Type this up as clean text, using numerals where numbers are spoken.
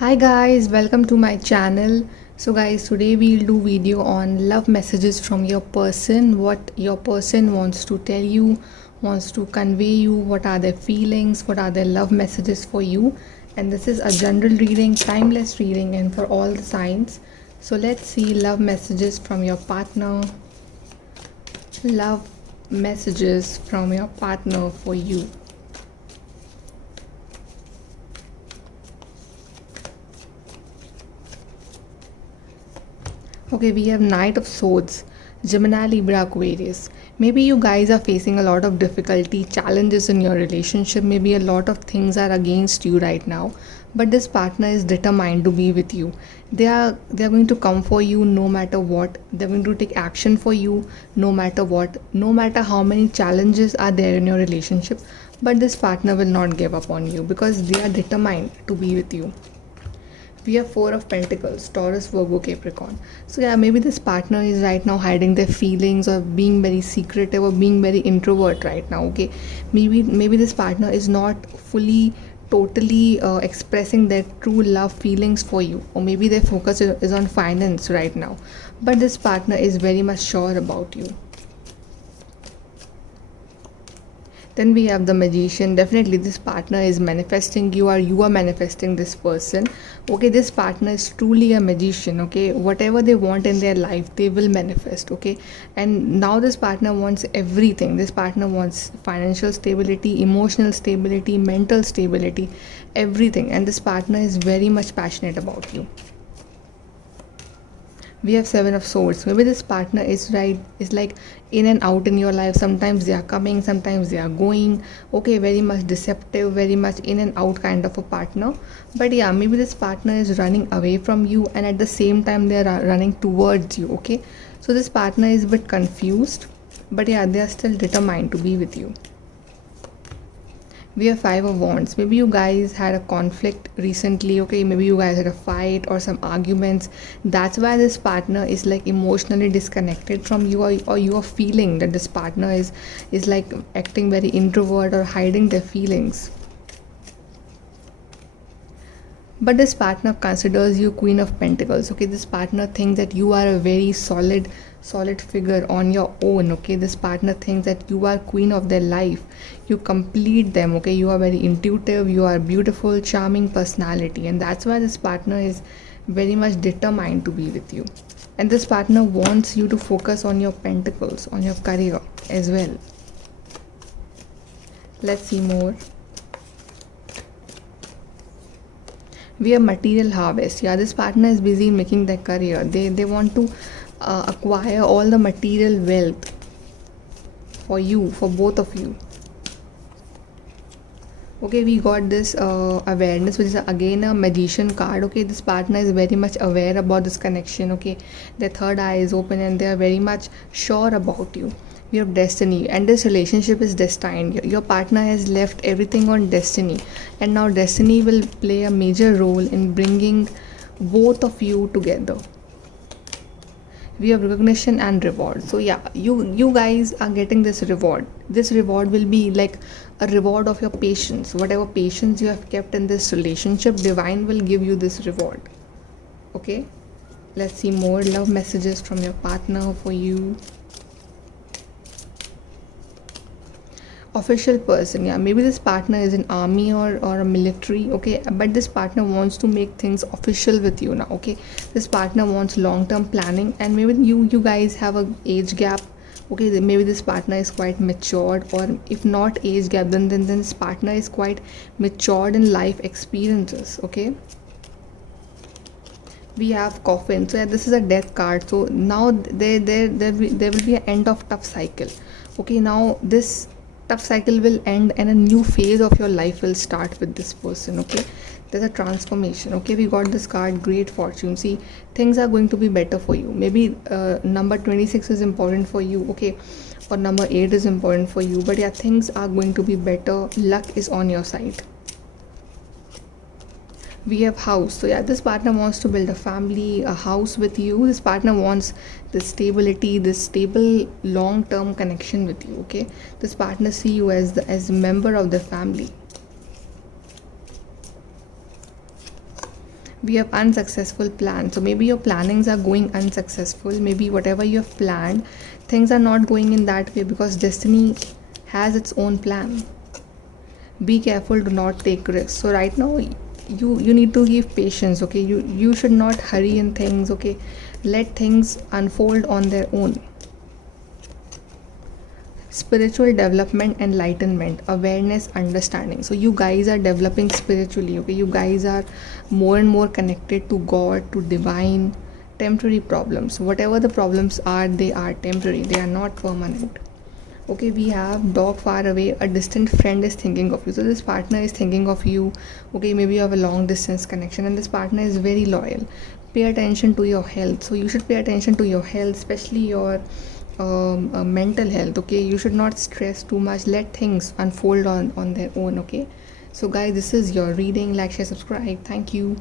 Hi guys, welcome to my channel. So guys, today we'll do video on love messages from your person, what your person wants to tell you, wants to convey you, what are their feelings, what are their love messages for you. And this is a general reading, timeless reading and for all the signs. So let's see love messages from your partner. Love messages from your partner for you. Okay, we have Knight of Swords, Gemini, Libra, Aquarius. Maybe you guys are facing a lot of difficulty, challenges in your relationship. Maybe a lot of things are against you right now. But this partner is determined to be with you. They are going to come for you no matter what. They're going to take action for you no matter what. No matter how many challenges are there in your relationship. But this partner will not give up on you because they are determined to be with you. We have Four of Pentacles, Taurus, Virgo, Capricorn. So yeah, maybe this partner is right now hiding their feelings or being very secretive or being very introvert right now. Okay, maybe this partner is not fully totally expressing their true love feelings for you, or maybe their focus is on finance right now, but this partner is very much sure about you. Then we have the Magician. Definitely this partner is manifesting you, or you are manifesting this person. Okay, this partner is truly a magician. Okay, whatever they want in their life they will manifest. Okay, and now this partner wants everything. This partner wants financial stability, emotional stability, mental stability, everything, and this partner is very much passionate about you. We have Seven of Swords. Maybe this partner is like in and out in your life. Sometimes they are coming, sometimes they are going. Okay, very much deceptive, very much in and out kind of a partner. But yeah, maybe this partner is running away from you, and at the same time they are running towards you. Okay, so this partner is a bit confused, but yeah, they are still determined to be with you. We have Five of Wands. Maybe you guys had a conflict recently. Okay, maybe you guys had a fight or some arguments. That's why this partner is like emotionally disconnected from you, or you are feeling that this partner is like acting very introvert or hiding their feelings. But this partner considers you Queen of Pentacles. Okay, this partner thinks that you are a very solid figure on your own. Okay, this partner thinks that you are queen of their life. You complete them. Okay, you are very intuitive, you are beautiful, charming personality, and that's why this partner is very much determined to be with you. And this partner wants you to focus on your pentacles, on your career as well. Let's see more. We have Material Harvest. Yeah, this partner is busy making their career. They want to acquire all the material wealth for you, for both of you. Okay, we got this awareness, which is again a Magician card. Okay, this partner is very much aware about this connection. Okay, their third eye is open and they are very much sure about you. We have Destiny, and this relationship is destined. Your partner has left everything on destiny, and now destiny will play a major role in bringing both of you together. We have Recognition and Reward. So yeah, you guys are getting this reward. This reward will be like a reward of your patience. Whatever patience you have kept in this relationship, divine will give you this reward. Okay, let's see more love messages from your partner for you. Official person. Yeah, maybe this partner is an army or a military. Okay, but this partner wants to make things official with you now. Okay, this partner wants long-term planning, and maybe you guys have a age gap. Okay, maybe this partner is quite matured, or if not age gap, then this partner is quite matured in life experiences. Okay, we have Coffin. So yeah, this is a death card. So now there will be an end of tough cycle. Okay, now this tough cycle will end and a new phase of your life will start with this person. Okay, there's a transformation. Okay, we got this card, Great Fortune. See, things are going to be better for you. Maybe number 26 is important for you. Okay, or number 8 is important for you, but yeah, things are going to be better. Luck is on your side. We have House. So yeah, this partner wants to build a family, a house with you. This partner wants this stability, this stable long-term connection with you. Okay, this partner see you as a member of the family. We have unsuccessful plans. So maybe your plannings are going unsuccessful. Maybe whatever you have planned, things are not going in that way because destiny has its own plan. Be careful, do not take risks. So right now you need to give patience, okay? You should not hurry in things, okay? Let things unfold on their own. Spiritual development, enlightenment, awareness, understanding. So you guys are developing spiritually, okay? You guys are more and more connected to God, to divine. Temporary problems, whatever the problems are, they are temporary, they are not permanent. Okay, we have dog far away, a distant friend is thinking of you. So this partner is thinking of you. Okay, maybe you have a long distance connection and this partner is very loyal. Pay attention to your health. So you should pay attention to your health, especially your mental health. Okay, you should not stress too much. Let things unfold on their own. Okay, so guys, this is your reading. Like, share, subscribe. Thank you.